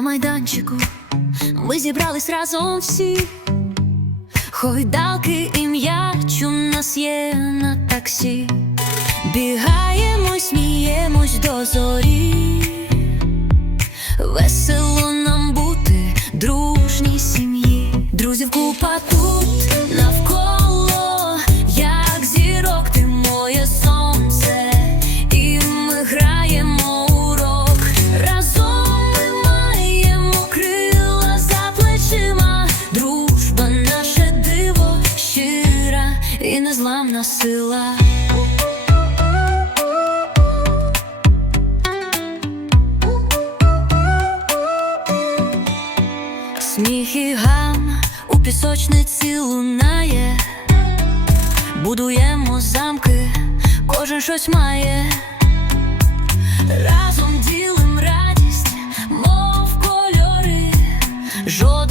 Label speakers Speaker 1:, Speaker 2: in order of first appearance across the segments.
Speaker 1: Майданчику ми зібрались разом всі. Хойдалки і м'яч у нас є на таксі. Бігаємо, сміємось до зорі. Весело нам бути дружній сім'ї. Друзів купа пісочниці лунає, будуємо замки, кожен щось має. Разом ділим радість, мов кольори. Жоден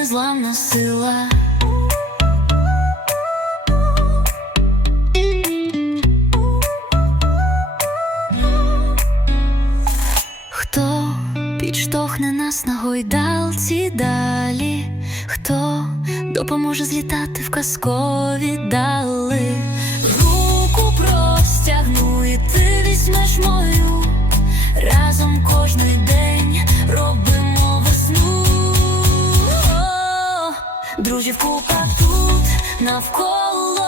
Speaker 1: незламна сила. Хто підштовхне нас на гойдалці далі? Хто допоможе злітати в казкові дали? Руку простягну, і ти візьмеш мою. Друзів купа тут навколо,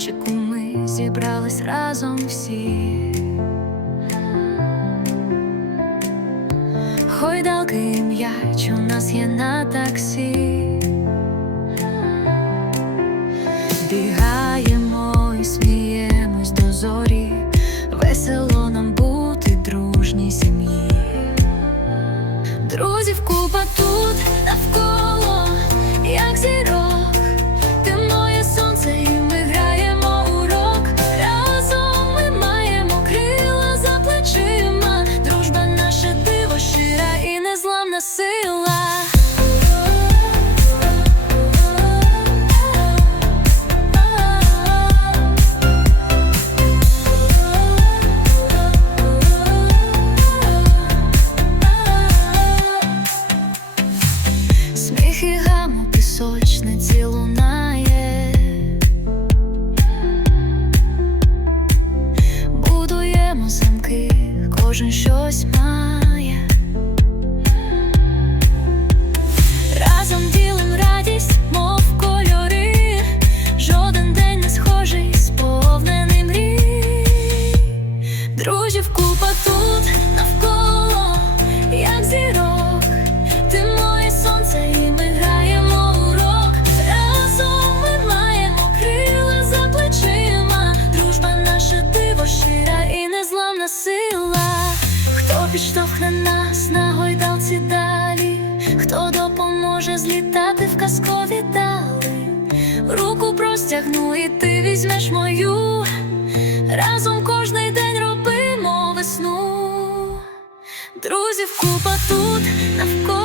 Speaker 1: майданчику ми зібрались разом всі. Хойдалки і м'яч у нас є на таксі. Кожен щось має. Разом ділим радість, мов кольори. Жоден день не схожий, сповнений мрій. Друзів купа тут навколо, як зірок. Ти моє сонце, і ми граємо урок. Разом ми маємо крила за плечима. Дружба наша диво, щира і незламна сила. Підштовхне нас на гойдалці далі? Хто допоможе злітати в казкові дали? Руку простягну, і ти візьмеш мою. Разом кожний день робимо весну. Друзів купа тут навколо,